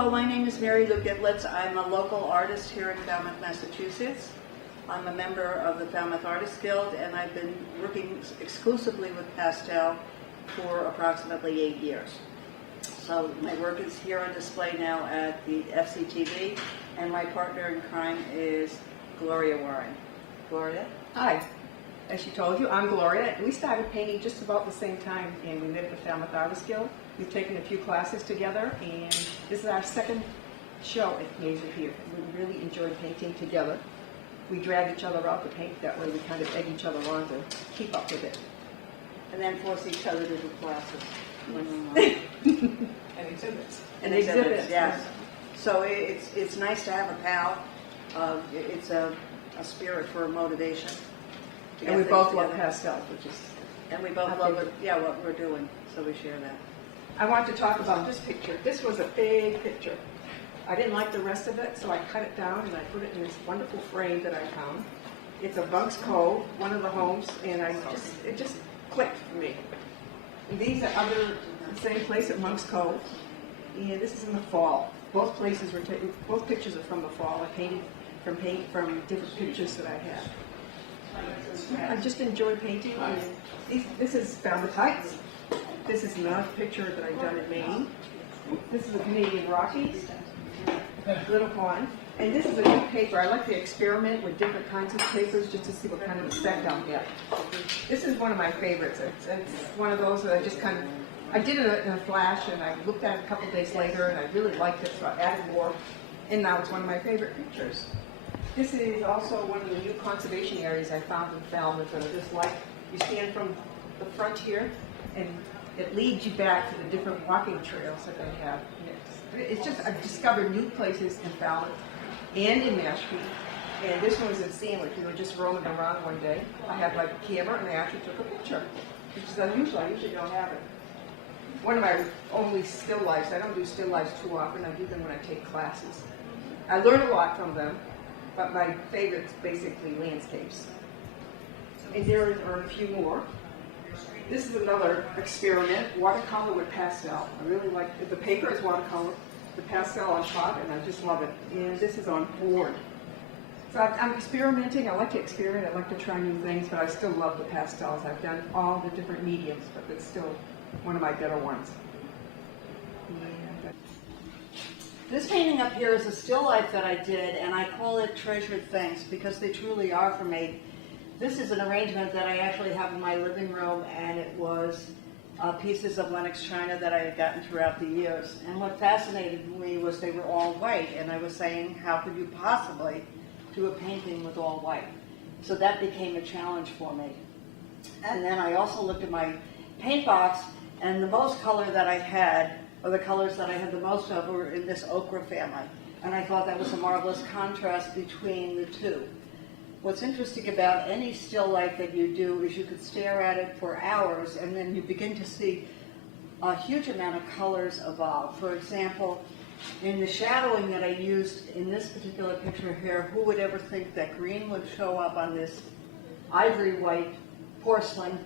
Hello, my name is Mary Lou Gitlitz. I'm a local artist here in Falmouth, Massachusetts. I'm a member of the Falmouth Artists Guild, and I've been working exclusively with Pastel for approximately 8 years. So my work is here on display now at the FCTV, and my partner in crime is Gloria Warren. Gloria? Hi. As she told you, I'm Gloria. We started painting just about the same time, and we met at the Falmouth Artists Guild. We've taken a few classes together, and this is our second show at Major here. We really enjoyed painting together. We drag each other out to paint. That way we kind of egg each other on to keep up with it. And then force each other to do classes. And exhibits. And exhibits, yes. So it's nice to have a pal. It's a spirit for motivation. And we both love pastels, which is... And we both love what we're doing, so we share that. I want to talk about this picture. This was a big picture. I didn't like the rest of it, so I cut it down and I put it in this wonderful frame that I found. It's a Bunk's Cove, one of the homes, and it just clicked for me. And these are the same place at Monk's Cove, and this is in the fall. Both places were taken. Both pictures are from the fall. I painted from different pictures that I had. I just enjoy painting. And this is Falmouth Heights. This is another picture that I've done in Maine. This is the Canadian Rockies, Little Pond. And this is a new paper. I like to experiment with different kinds of papers just to see what kind of effect I'll get. This is one of my favorites. It's one of those that I just kind of, I did it in a flash and I looked at it a couple of days later and I really liked it, so I added more. And now it's one of my favorite pictures. This is also one of the new conservation areas I found in Falmouth. And just like, you stand from the front here and it leads you back to the different walking trails that they have. It's just, I've discovered new places in Falmouth and in Mashpee. And this one was in Sandwich. We were just rolling around one day. I had my camera and I actually took a picture, which is unusual. I usually don't have it. One of my only still lifes, I don't do still lifes too often. I do them when I take classes. I learn a lot from them, but my favorite's basically landscapes. And there are a few more. This is another experiment, watercolor with pastel. I really like it. The paper is watercolor, the pastel on top, and I just love it. And this is on board. So I'm experimenting. I like to experiment. I like to try new things, but I still love the pastels. I've done all the different mediums, but it's still one of my better ones. This painting up here is a still life that I did, and I call it Treasured Things because they truly are for me. This is an arrangement that I actually have in my living room, and it was pieces of Lenox china that I had gotten throughout the years. And what fascinated me was they were all white, and I was saying, how could you possibly do a painting with all white? So that became a challenge for me. And then I also looked at my paint box, and the most color that I had, or the colors that I had the most of, were in this ochre family. And I thought that was a marvelous contrast between the two. What's interesting about any still life that you do is you could stare at it for hours and then you begin to see a huge amount of colors evolve. For example, in the shadowing that I used in this particular picture here, who would ever think that green would show up on this ivory white porcelain?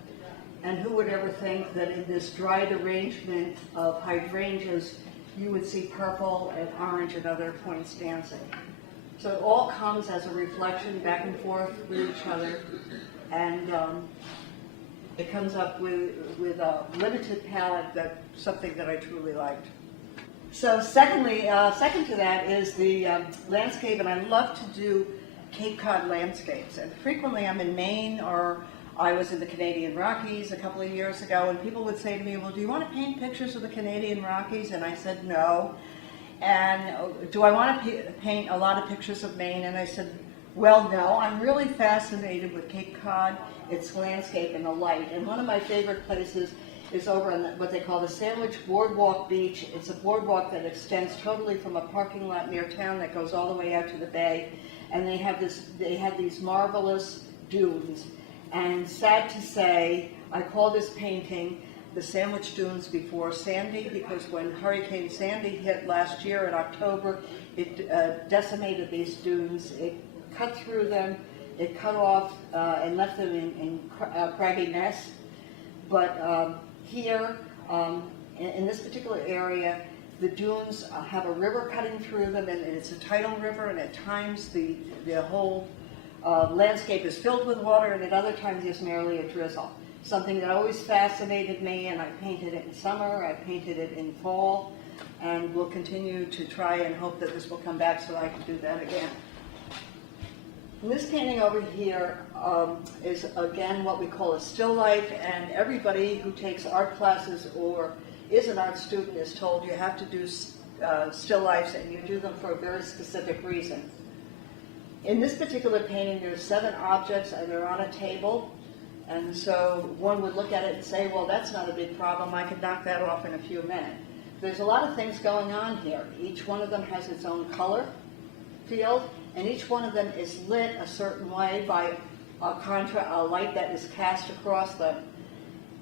And who would ever think that in this dried arrangement of hydrangeas, you would see purple and orange and other points dancing? So it all comes as a reflection back and forth with each other, and it comes up with a limited palette, that's something that I truly liked. So second to that is the landscape, and I love to do Cape Cod landscapes. And frequently I'm in Maine, or I was in the Canadian Rockies a couple of years ago, and people would say to me, well, do you want to paint pictures of the Canadian Rockies? And I said, no. And do I want to paint a lot of pictures of Maine? And I said, well, no. I'm really fascinated with Cape Cod, its landscape, and the light. And one of my favorite places is over on what they call the Sandwich Boardwalk Beach. It's a boardwalk that extends totally from a parking lot near town that goes all the way out to the bay. And they have these marvelous dunes. And sad to say, I call this painting the Sandwich Dunes Before Sandy, because when Hurricane Sandy hit last year in October, it decimated these dunes. It cut through them, it cut off and left them in craggy mess. But here, in this particular area, The dunes have a river cutting through them, and it's a tidal river, and at times the whole landscape is filled with water, and at other times it's merely a drizzle. Something that always fascinated me, and I painted it in summer, I painted it in fall, and will continue to try and hope that this will come back so I can do that again. And this painting over here is again what we call a still life, and everybody who takes art classes or is an art student is told you have to do still lifes, and you do them for a very specific reason. In this particular painting, there's 7 objects, and they're on a table, and so one would look at it and say, well, that's not a big problem, I could knock that off in a few minutes. There's a lot of things going on here. Each one of them has its own color field, and each one of them is lit a certain way by a light that is cast across them.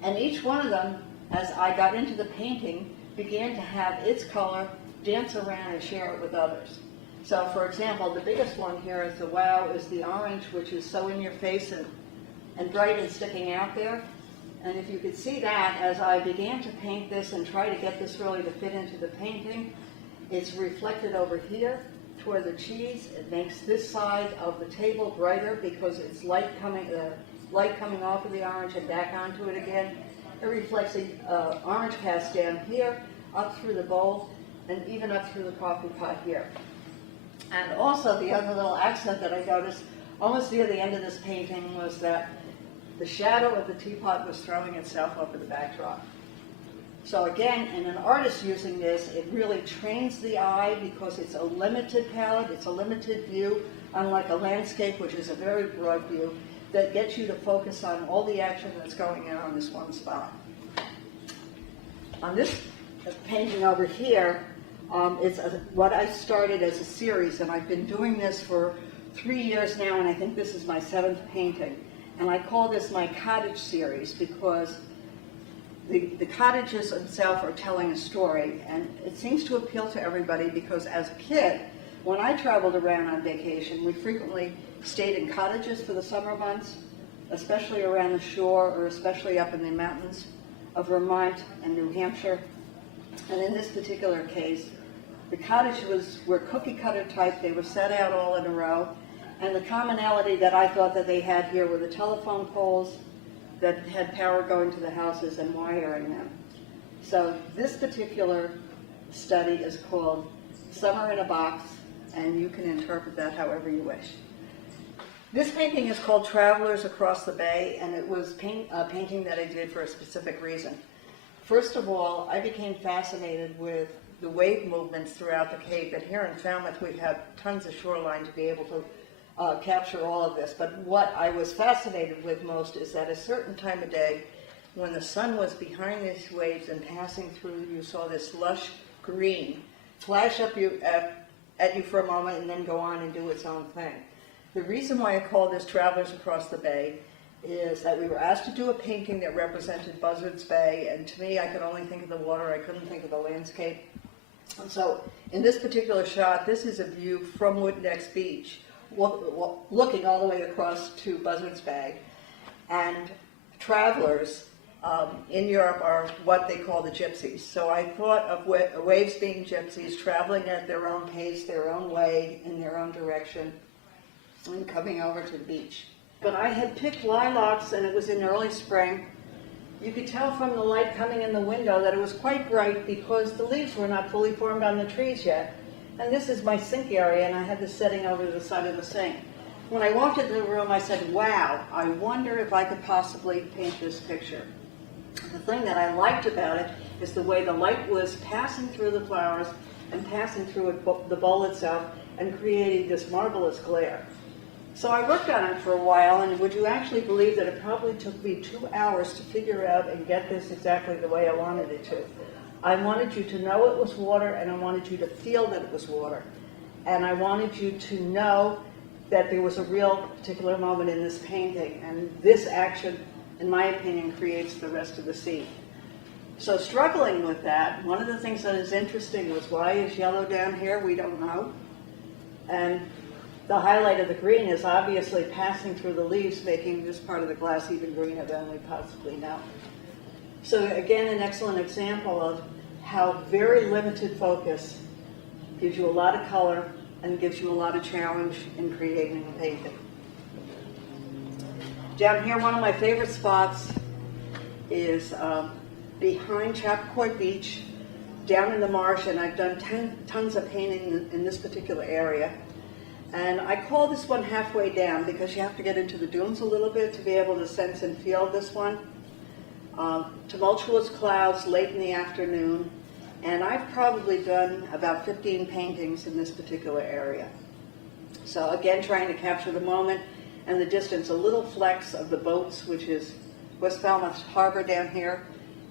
And each one of them, as I got into the painting, began to have its color dance around and share it with others. So, for example, the biggest one here is the wow, is the orange, which is so in your face and bright and sticking out there. And if you could see that, as I began to paint this and try to get this really to fit into the painting, it's reflected over here toward the cheese. It makes this side of the table brighter because it's light coming off of the orange and back onto it again. It reflects the orange cast down here, up through the bowl, and even up through the coffee pot here. And also the other little accent that I noticed almost near the end of this painting was that the shadow of the teapot was throwing itself over the backdrop. So again, in an artist using this, it really trains the eye because it's a limited palette, it's a limited view, unlike a landscape, which is a very broad view, that gets you to focus on all the action that's going on this one spot. On this painting over here, it's what I started as a series, and I've been doing this for 3 years now, and I think this is my 7th painting. And I call this my cottage series because the cottages themselves are telling a story, and it seems to appeal to everybody because as a kid, when I traveled around on vacation, we frequently stayed in cottages for the summer months, especially around the shore or especially up in the mountains of Vermont and New Hampshire. And in this particular case, the cottages were cookie cutter type. They were set out all in a row. And the commonality that I thought that they had here were the telephone poles that had power going to the houses and wiring them. So this particular study is called Summer in a Box, and you can interpret that however you wish. This painting is called Travelers Across the Bay, and it was a painting that I did for a specific reason. First of all, I became fascinated with the wave movements throughout the Cape, and here in Falmouth we have tons of shoreline to be able to capture all of this. But what I was fascinated with most is that at a certain time of day, when the sun was behind these waves and passing through, you saw this lush green flash up at you for a moment and then go on and do its own thing. The reason why I call this Travelers Across the Bay is that we were asked to do a painting that represented Buzzards Bay, and to me I could only think of the water, I couldn't think of the landscape. And so in this particular shot, this is a view from Woodneck's Beach, looking all the way across to Buzzards Bay. And travelers in Europe are what they call the gypsies. So I thought of waves being gypsies, traveling at their own pace, their own way, in their own direction, and coming over to the beach. But I had picked lilacs, and it was in early spring. You could tell from the light coming in the window that it was quite bright because the leaves were not fully formed on the trees yet. And this is my sink area, and I had this setting over to the side of the sink. When I walked into the room, I said, wow, I wonder if I could possibly paint this picture. The thing that I liked about it is the way the light was passing through the flowers and passing through the bowl itself and creating this marvelous glare. So I worked on it for a while, and would you actually believe that it probably took me 2 hours to figure out and get this exactly the way I wanted it to. I wanted you to know it was water, and I wanted you to feel that it was water. And I wanted you to know that there was a real particular moment in this painting, and this action, in my opinion, creates the rest of the scene. So struggling with that, one of the things that is interesting was why is yellow down here? We don't know. And the highlight of the green is obviously passing through the leaves, making this part of the glass even greener than we possibly know. So again, an excellent example of how very limited focus gives you a lot of color and gives you a lot of challenge in creating a painting. Down here, one of my favorite spots is behind Chappaquiddick Beach, down in the marsh, and I've done tons of painting in this particular area. And I call this one halfway down because you have to get into the dunes a little bit to be able to sense and feel this one. Tumultuous clouds late in the afternoon, and I've probably done about 15 paintings in this particular area. So again, trying to capture the moment and the distance, a little flecks of the boats, which is West Falmouth Harbor down here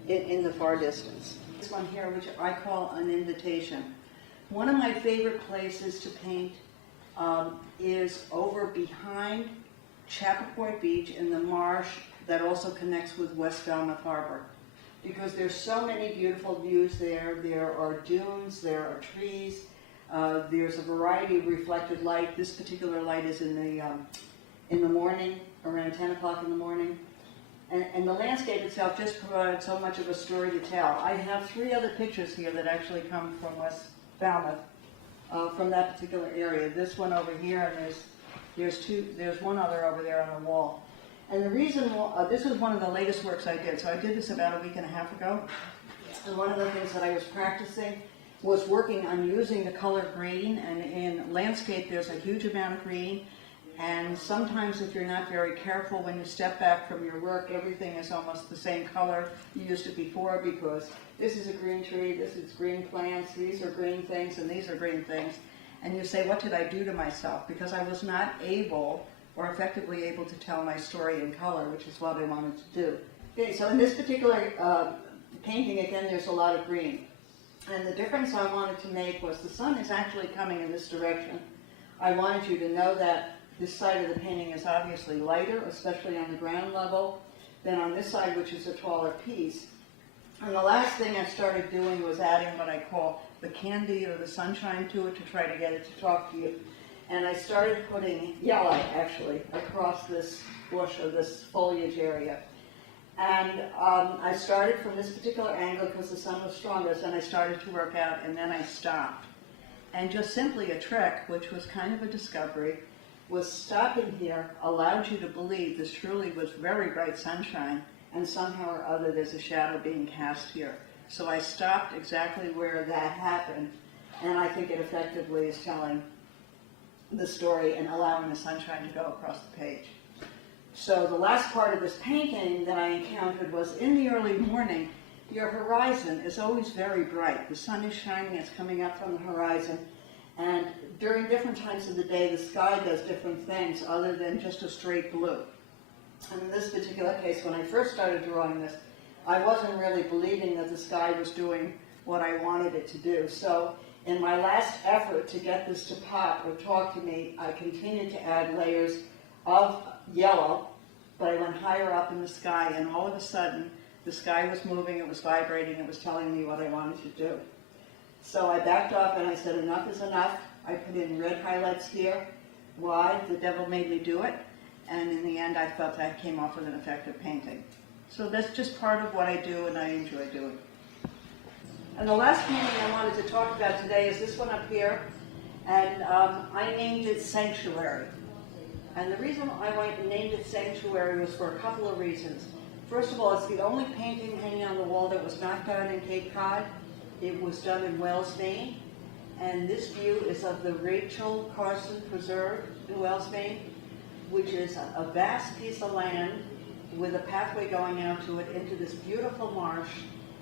in the far distance. This one here, which I call an invitation. One of my favorite places to paint is over behind Chappaquiddick Beach in the marsh that also connects with West Falmouth Harbor. Because there's so many beautiful views there. There are dunes, there are trees, there's a variety of reflected light. This particular light is in the morning, around 10 o'clock in the morning. And the landscape itself just provides so much of a story to tell. I have 3 other pictures here that actually come from West Falmouth, from that particular area. This one over here, and there's one other over there on the wall. And the reason, this is one of the latest works I did. So I did this about a week and a half ago. And one of the things that I was practicing was working on using the color green. And in landscape, there's a huge amount of green. And sometimes if you're not very careful, when you step back from your work, everything is almost the same color you used it before, because this is a green tree, this is green plants, these are green things, and these are green things. And you say, what did I do to myself? Because I was not able or effectively able to tell my story in color, which is what I wanted to do. Okay, so in this particular painting, again, there's a lot of green. And the difference I wanted to make was the sun is actually coming in this direction. I wanted you to know that this side of the painting is obviously lighter, especially on the ground level, than on this side, which is a taller piece. And the last thing I started doing was adding what I call the candy or the sunshine to it to try to get it to talk to you. And I started putting yellow, actually, across this bush or this foliage area. And I started from this particular angle because the sun was strongest, and I started to work out, and then I stopped. And just simply a trick, which was kind of a discovery, was stopping here allowed you to believe this truly was very bright sunshine, and somehow or other there's a shadow being cast here. So I stopped exactly where that happened, and I think it effectively is telling the story and allowing the sunshine to go across the page. So the last part of this painting that I encountered was in the early morning, your horizon is always very bright. The sun is shining, it's coming up from the horizon, and during different times of the day, the sky does different things other than just a straight blue. And in this particular case, when I first started drawing this, I wasn't really believing that the sky was doing what I wanted it to do. So in my last effort to get this to pop or talk to me, I continued to add layers of yellow, but I went higher up in the sky, and all of a sudden, the sky was moving, it was vibrating, it was telling me what I wanted to do. So I backed off and I said, enough is enough. I put in red highlights here. Why? The devil made me do it. And in the end, I felt I came off with an effective painting. So that's just part of what I do, and I enjoy doing. And the last painting I wanted to talk about today is this one up here. And I named it Sanctuary. And the reason I named it Sanctuary was for a couple of reasons. First of all, it's the only painting hanging on the wall that was not done in Cape Cod. It was done in Wells, Maine. And this view is of the Rachel Carson Preserve in Wells, Maine, which is a vast piece of land with a pathway going out to it into this beautiful marsh.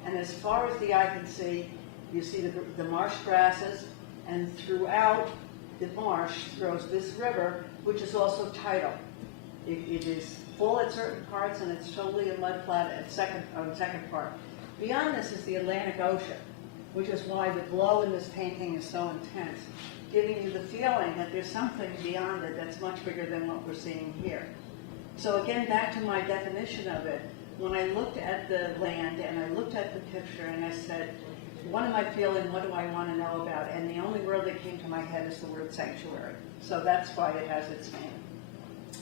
And as far as the eye can see, you see the marsh grasses, and throughout the marsh grows this river, which is also tidal. It is full at certain parts, and it's totally a mud flat at on the second part. Beyond this is the Atlantic Ocean, which is why the glow in this painting is so intense, giving you the feeling that there's something beyond it that's much bigger than what we're seeing here. So again, back to my definition of it, when I looked at the land and I looked at the picture and I said, what am I feeling, what do I want to know about? And the only word that came to my head is the word sanctuary. So that's why it has its name.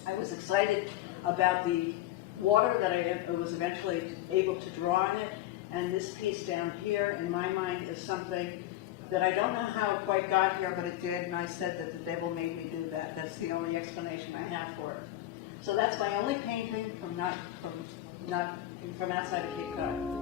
I was excited about the water that I was eventually able to draw on it, And this piece down here, in my mind, is something that I don't know how it quite got here, but it did, and I said that the devil made me do that. That's the only explanation I have for it. So that's my only painting from outside of Cape Cod.